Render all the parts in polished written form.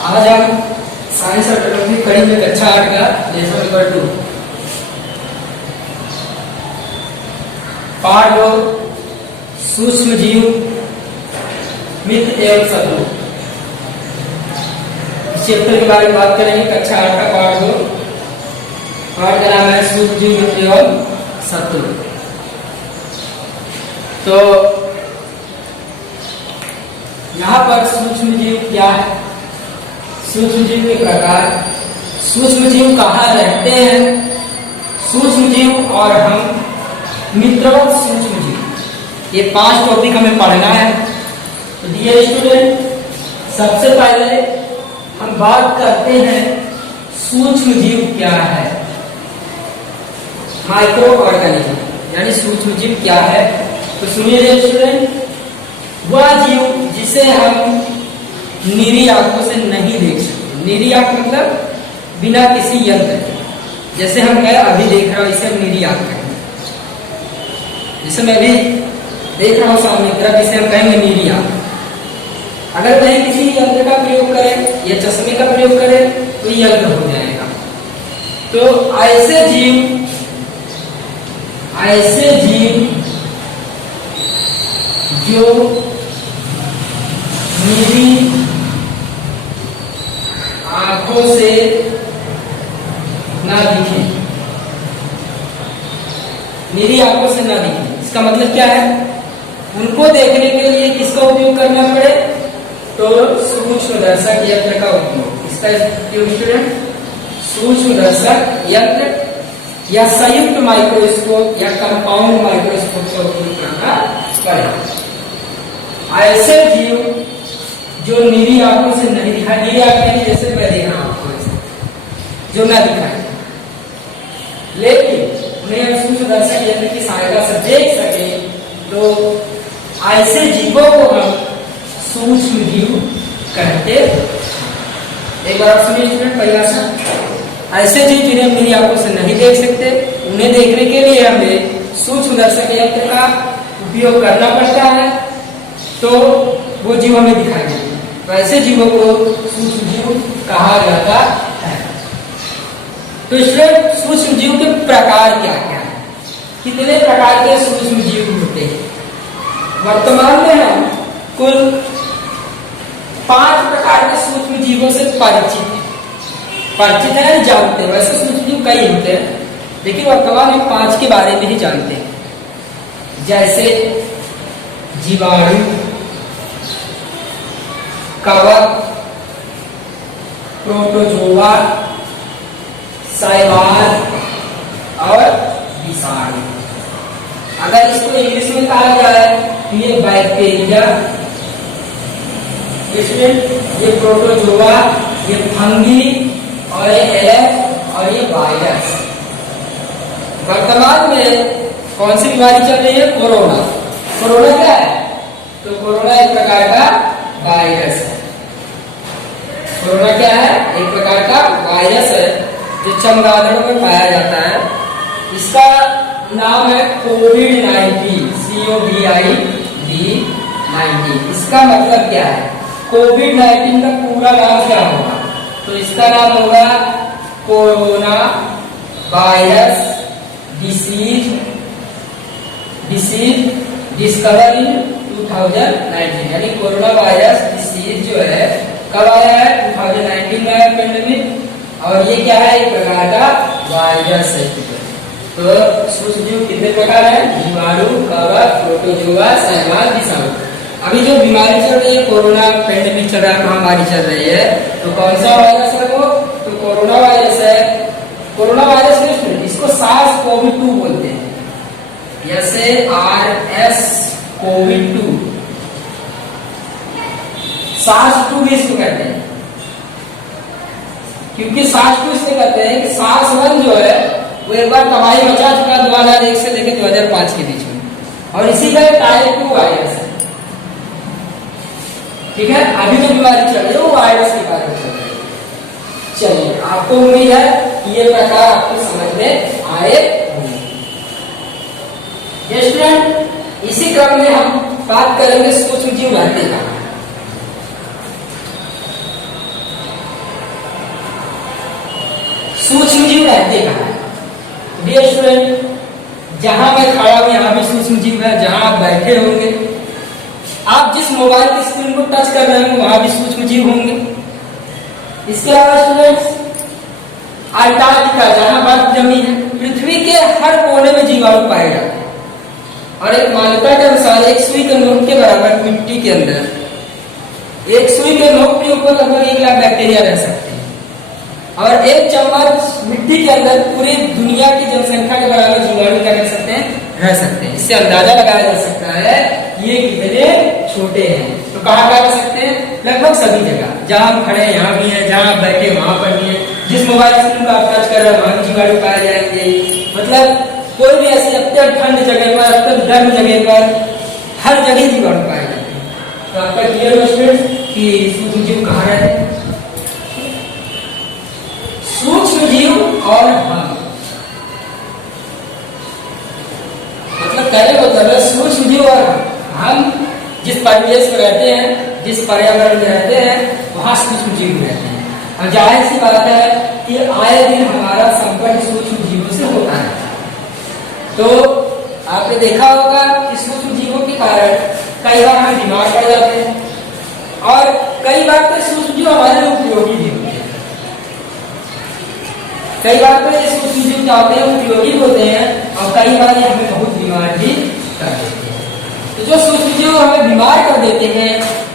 आज हम साइंस और टेक्नोलॉजी कड़ी में कक्षा 8 का लेसन नंबर 2 पाठ 2 सूक्ष्म जीव मित्र एवं शत्रु इस चैप्टर के बारे में बात करेंगे। कक्षा 8 का पाठ 2 पाठ का नाम है सूक्ष्म जीव मित्र एवं शत्रु। तो यहाँ पर सूक्ष्म जीव क्या है, सूक्ष्म जीव के प्रकार, सूक्ष्म जीव कहाँ रहते हैं, सूक्ष्म जीव और हम, मित्रवत सूक्ष्म जीव, ये 5 टॉपिक हमें पढ़ना है। तो डियर स्टूडेंट, सबसे पहले हम बात करते हैं सूक्ष्म जीव क्या है। माइक्रो ऑर्गेनिज्म यानी सूक्ष्म जीव क्या है। तो सुनिए स्टूडेंट, वह जीव जिसे हम निरी आंखों से नहीं देख सकते। निरी आंख मतलब बिना किसी यंत्र के, जैसे हम मैं अभी देख रहा हूं इसे हम निरी आंख कहेंगे। जैसे मैं भी देख रहा हूं सामने की तरफ, इसे हम कहेंगे निरी आंख। अगर कहीं किसी यंत्र का प्रयोग करें या चश्मे का प्रयोग करें तो यंत्र हो जाएगा। तो ऐसे जीव जो निरी आंखों से ना दिखे, निरी आंखों से ना दिखे, इसका मतलब क्या है, उनको देखने के लिए किसका उपयोग करना पड़े, तो सूक्ष्मदर्शक यंत्र का उपयोग। इसका उपयोग स्टूडेंट सूक्ष्मदर्शक यंत्र या संयुक्त माइक्रोस्कोप या कंपाउंड माइक्रोस्कोप का उपयोग करना पड़ेगा। ऐसे जीव जो निरी आंखों से नहीं दिखाई, निरी आंखें जैसे मैं देख रहा हूं जो ना दिखाई, लेकिन उन्हें हम सूक्ष्मदर्शक यंत्र की सहायता से देख सके, तो ऐसे जीवों को हम सूक्ष्म जीव कहते हैं। एक बार सुनिए स्टूडेंट परिभाषा, ऐसे जीव जिन्हें हम निरी आंखों से नहीं देख सकते, उन्हें देखने के लिए हमें सूक्ष्मदर्शक यंत्र का उपयोग करना पड़ता है, तो वो जीव हमें दिखाई देते हैं। तो ऐसे जीवों को सूक्ष्म जीव कहा जाता है। तो इसमें सूक्ष्म जीव के प्रकार क्या क्या है, कितने प्रकार के सूक्ष्म जीव होते हैं। वर्तमान में हम कुल 5 प्रकार के सूक्ष्म जीवों से परिचित है, जानते हैं। वैसे सूक्ष्म जीव कई होते हैं, लेकिन वर्तमान में 5 के बारे में ही जानते हैं। जैसे जीवाणु, कवक, प्रोटोजोआ, शैवाल और विषाणु। अगर इसको इंग्लिश में कहा जाए तो ये बैक्टीरिया, इसमें ये प्रोटोजोआ, ये फंगी और ये एलेफ और ये वायरस। वर्तमान में कौन सी बीमारी चल रही है, कोरोना। कोरोना क्या है, तो कोरोना एक प्रकार का वायरस है। कोरोना क्या है, एक प्रकार का वायरस है जो चमगादड़ों में पाया जाता है। इसका नाम है कोविड-19, COVID-19। इसका मतलब क्या है, कोविड-19 का पूरा नाम क्या होगा, तो इसका नाम होगा कोरोना वायरस डिसीज डिस्कवर इन 2019। यानी कोरोना वायरस डिसीज जो है कब आया है, 2019 में आया पेंडेमिक। और ये क्या है, एक प्रकार का वायरस है। तो सूक्ष्म जीव कितने प्रकार है, जीवाणु, कवक, प्रोटोजोआ, शैवाल, विषाणु। अभी जो बीमारी चल रही है, कोरोना पेंडेमिक चल रहा है, महामारी चल रही है, तो कौन सा वायरस है वो, तो कोरोना वायरस है। कोरोना वायरस में इसको SARS-CoV-2 बोलते हैं, SARS-CoV-2। SARS-2 भी इसको कहते हैं, क्योंकि SARS-2 इसलिए कहते हैं कि SARS-1 जो है वो एक बार तबाही मचा चुका 2001 से लेकर 2005 के बीच में, और इसी का टाइप 2 वायरस है। ठीक है, अभी जो बीमारी चल रही है वो वायरस के कारण चल रही है। चलिए, आपको उम्मीद है कि ये प्रकार आपको समझ में आए होंगे। स्टूडेंट, इसी क्रम में हम बात करेंगे सूक्ष्म जीव रहते कहाँ। सूक्ष्म जीव रहते कहाँ हैं? डियर स्टूडेंट, जहां मैं खड़ा हूं यहाँ भी सूक्ष्म जीव है, जहां आप बैठे होंगे, आप जिस मोबाइल की स्क्रीन को टच कर रहे होंगे वहां भी सूक्ष्म जीव होंगे। इसके अलावा स्टूडेंट्स, अंटार्कटिका जहां बर्फ जमी है, पृथ्वी के हर कोने में जीवाणु पाए जाते हैं और एक मान्यता के अनुसार एक सुई के नोक के बराबर मिट्टी के अंदर, एक सुई के नोक के ऊपर लगभग 1 लाख बैक्टीरिया रह सकते हैं और एक चम्मच मिट्टी के अंदर पूरी दुनिया की जनसंख्या के बराबर जीवाणु क्या कर सकते हैं, रह सकते हैं। इससे अंदाजा लगाया जा सकता है ये कितने छोटे हैं। तो कहाँ रह सकते हैं? लगभग सभी जगह, जहां हम खड़े हैं यहाँ भी है, जहां आप बैठे वहां पर भी है, जिस मोबाइल स्क्रीन को आप टच कर रहे हैं वहां जीवाणु पाए जाएंगे। मतलब कोई भी ऐसी अत्यंत ठंड जगह पर, अत्यंत गर्म जगह पर, हर जगह जीवाणु पाए जाते हैं। तो आपका क्लियर हो स्टूडेंट्स कि सूक्ष्म जीव कहाँ रहते हैं? सूक्ष्म जीव और हम, मतलब कहने को मतलब सूक्ष्म जीव और हम जिस परिवेश में रहते हैं, जिस पर्यावरण में रहते हैं वहां सूक्ष्म जीव रहते हैं। और जाहिर सी बात है कि आए दिन हमारा संपर्क सूक्ष्म जीवों से होता है। तो आपने देखा होगा कि सूक्ष्म जीवों के कारण कई बार हम बीमार पड़ जाते हैं और कई बार तो सूक्ष्म जीव हमारे लिए उपयोगी भी होते हैं। कई बार तो ये सूक्ष्म जीव क्या होते हैं, उपयोगी होते हैं और कई बार ये हमें बहुत बीमार भी कर देते हैं। तो जो सूक्ष्म जीव हमें बीमार कर देते हैं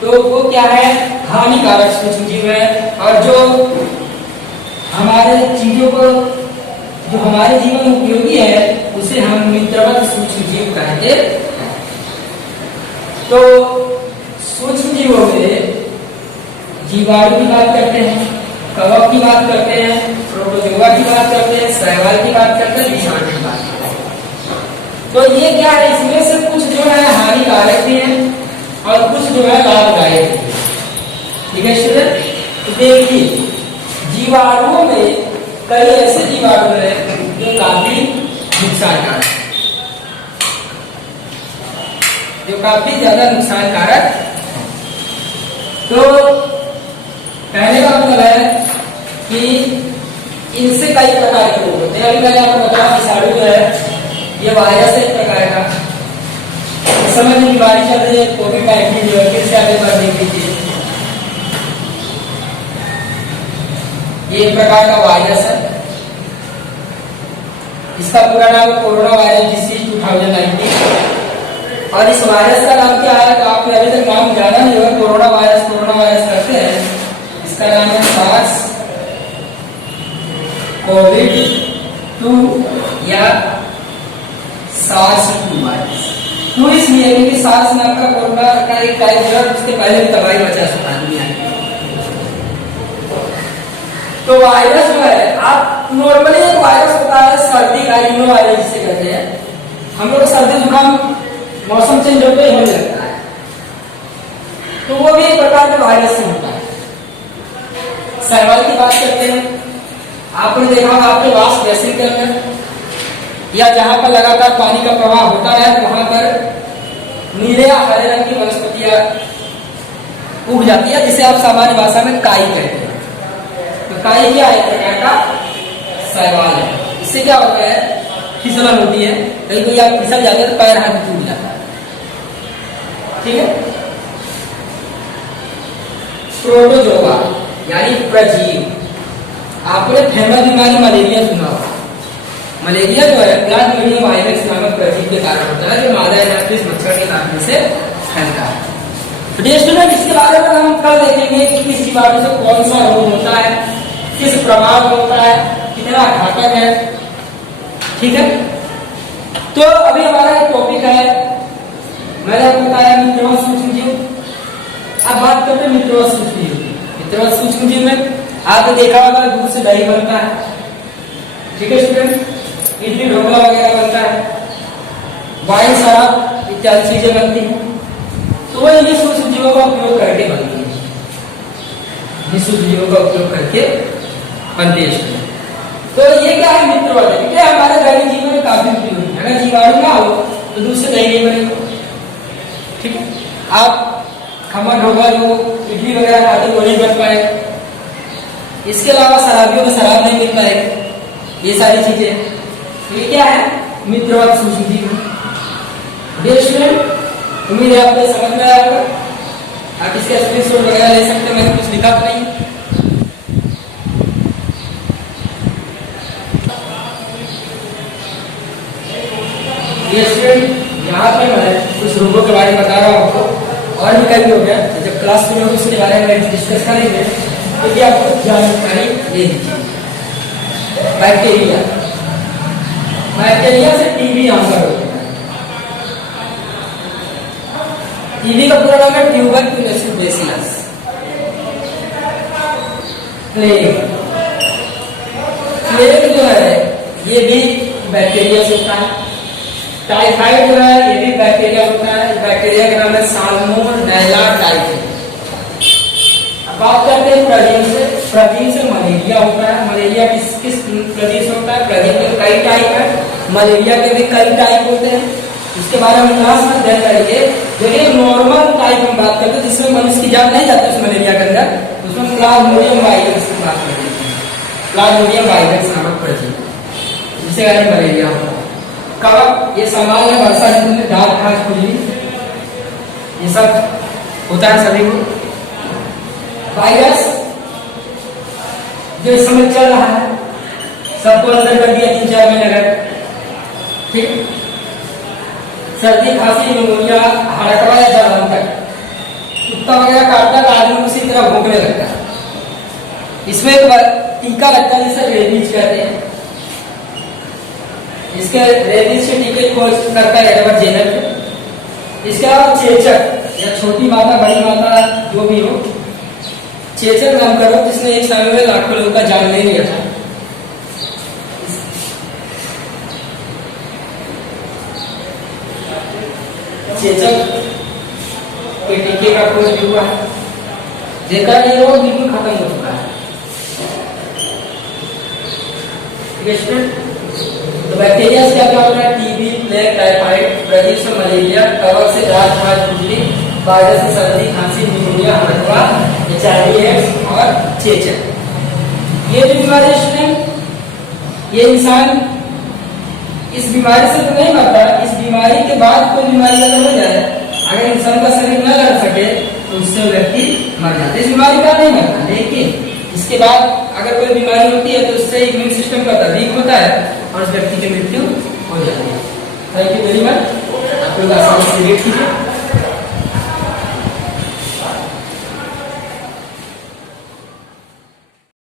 तो वो क्या है, हानिकारक सूक्ष्म जीव है। और जो हमारे चीजों को, जो हमारे जीवन में उपयोगी है उसे हम मित्रवत सूक्ष्म जीव कहते हैं। तो सूक्ष्म जीवों में जीवाणु की बात करते हैं, कवक की बात करते हैं, प्रोटोजोआ की बात करते हैं, शैवाल की बात करते हैं, विषाणु की बात करते हैं। तो ये क्या है, इसमें से कुछ जो है हानिकारक भी है और कुछ जो है लाभदायक भी है। ठीक है स्टूडेंट, तो देखिए जीवाणुओं में कई ऐसे जीवाणु हैं जो काफी नुकसानकारक, जो काफी ज्यादा नुकसानकारक। तो कहने का मतलब है कि इनसे कई प्रकार के रोग होते हैं। अभी मैंने आपको बताया विषाणु जो है ये वायरस है एक प्रकार का। इस समय जो बीमारी चल रही है कोविड-19 जो है, फिर से आगे बढ़ने के लिए ये एक प्रकार का वायरस है। इसका पूरा नाम कोरोना वायरस डिसीज 2019। और इस वायरस का नाम क्या है, तो आपने अभी तक नाम जाना नहीं होगा। कोरोना वायरस करते हैं, इसका नाम है सार्स कोविड-2 या SARS-2 वायरस। तो इसलिए क्योंकि सार्स नाम का कोरोना का एक टाइप है, उसके पहले भी तबाही मचा चुका दुनिया में। तो वायरस जो है, आप नॉर्मली एक वायरस होता है सर्दी का, इम्यूनो वायरस जिसे कहते हैं। हम लोग सर्दी जुकाम मौसम चेंज होते ही होने लगता है, तो वो भी एक प्रकार का वायरस से होता है। शैवाल की बात करते हैं, आपने देखा होगा आपके वाश बेसिन के अंदर या जहां पर लगातार पानी का प्रवाह होता है वहां पर नीले या हरे रंग की वनस्पतियां उग जाती है, जिसे आप सामान्य भाषा में काई कहते हैं। तो काई क्या है, प्रकार का शैवाल है। इससे क्या होता है, फिसलन होती है, कहीं कोई आप फिसल जाते हैं तो पैर हाथ टूट जाता है। ठीक है। प्रोटोजोआ यानी प्रजीव, आपने फेमस बीमारी मलेरिया सुना होगा। मलेरिया जो है प्लाज्मोडियम वायरस नामक प्रजीव के कारण होता है, जो मादा एनाफिलिस मच्छर के काटने से फैलता है। तो डियर स्टूडेंट, इसके बारे में हम कल देखेंगे कि किस जीवाणु से कौन सा रोग होता है, किस प्रभाव होता है, कितना घातक है। ठीक है। तो अभी हमारा एक टॉपिक है, मैंने आपको बताया मित्रवत सूक्ष्म जीव। अब बात करते हैं मित्रवत सूक्ष्म जीव। मित्रवत सूक्ष्म जीव में आपने देखा होगा दूध से दही बनता है। ठीक है स्टूडेंट, इडली ढोकला वगैरह बनता है, वाइन शराब इत्यादि चीजें बनती हैं। तो वह इन्हीं सूक्ष्म जीवों का उपयोग करके बनती है, इन्हीं सूक्ष्म जीवों का उपयोग करके बनती है। तो ये क्या है, मित्रवत है, क्योंकि हमारे दैनिक जीवन में काफी उपयोगी है। अगर जीवाणु ना हो तो दूध से दही नहीं बनेगा। ठीक है। आप खमन ढोकला जो इडली वगैरह खाते वो नहीं बन पाएगा। इसके अलावा शराबियों में शराब नहीं मिल पाएगी, ये सारी चीजें। तो ये क्या है, मित्रवत सूक्ष्म जीव। डियर स्टूडेंट, उम्मीद है आपको समझ में आया होगा। आप इसके स्क्रीनशॉट वगैरह ले सकते हैं, मैंने कुछ लिखा तो नहीं। डियर स्टूडेंट, यहाँ पे मैं कुछ रोगों के बारे में बता रहा हूँ आपको, और भी कभी हो गया जब क्लास में होगी उसके बारे में डिस्कस करेंगे, तो ये आपको जानकारी दे दीजिए। बैक्टीरिया, बैक्टीरिया से टीबी आंसर होता है। टीबी का पूरा नाम है ट्यूबरक्यूलोसिस बेसिलस। प्लेग, प्लेग जो है ये भी बैक्टीरिया से होता है। टाइफाइड जो है ये भी बैक्टीरिया होता है, बैक्टीरिया का नाम है साल्मोनेला टाइफी। अब बात करते हैं प्लजीन से। प्लजीन से मलेरिया होता है। मलेरिया किस किस प्लजीन से होता है? प्लजीन के कई टाइप है, मलेरिया के भी कई टाइप होते हैं, इसके बारे में क्लास में ध्यान करिए। देखिए नॉर्मल टाइप हम बात करते हैं जिसमें मनुष्य की जान नहीं जाती उस मलेरिया के अंदर, उसमें प्लाज्मोडियम वायरस की बात करते हैं। प्लाज्मोडियम वायरस नामक प्लजीन, जिससे कारण मलेरिया होता है। कब? ये सामान्य वर्षा ऋतु में दांत खाज खुजली, ये सब होता है सभी को। वायरस जो इस समय चल रहा है सबको अंदर कर दिया 3-4 महीने तक, ठीक। सर्दी, खांसी, निमोनिया, हड़कवा या जलन तक, कुत्ता वगैरह काटता है आदमी उसी तरह भौंकने लगता है। इसमें एक टीका लगता है जिसे रेबीज कहते हैं। इसके रेबीज के टीके खोज करता है एडवर्ड जेनर। इसके अलावा चेचक या छोटी माता बड़ी माता जो भी हो, चेचक नाम करो जिसने एक समय में लाखों लोगों का जान ले लिया था। चेचक के टीके का खोज भी हुआ है, देखा ये रोग बिल्कुल खत्म हो चुका है। तो बैक्टीरिया से क्या क्या होता है? टीबी, प्लेग, टाइफाइड, प्लजीन से मलेरिया, कवक से दांत खाज खुजली, वायरस से सर्दी, खांसी, निमोनिया, हड़कवा, HIV/AIDS और चेचक। ये जो बीमारी स्टूडेंट, ये इंसान इस बीमारी से तो नहीं मरता, इस बीमारी के बाद कोई बीमारी अगर हो जाए, अगर इंसान का शरीर न लड़ सके तो उससे व्यक्ति मर जाता है। इस बीमारी का नहीं मरता, लेकिन इसके बाद अगर कोई बीमारी होती है तो उससे इम्यून सिस्टम का वीक होता है और उस व्यक्ति की मृत्यु हो जाती है। Thank you very much. आप लोग आसानी से देख लीजिए।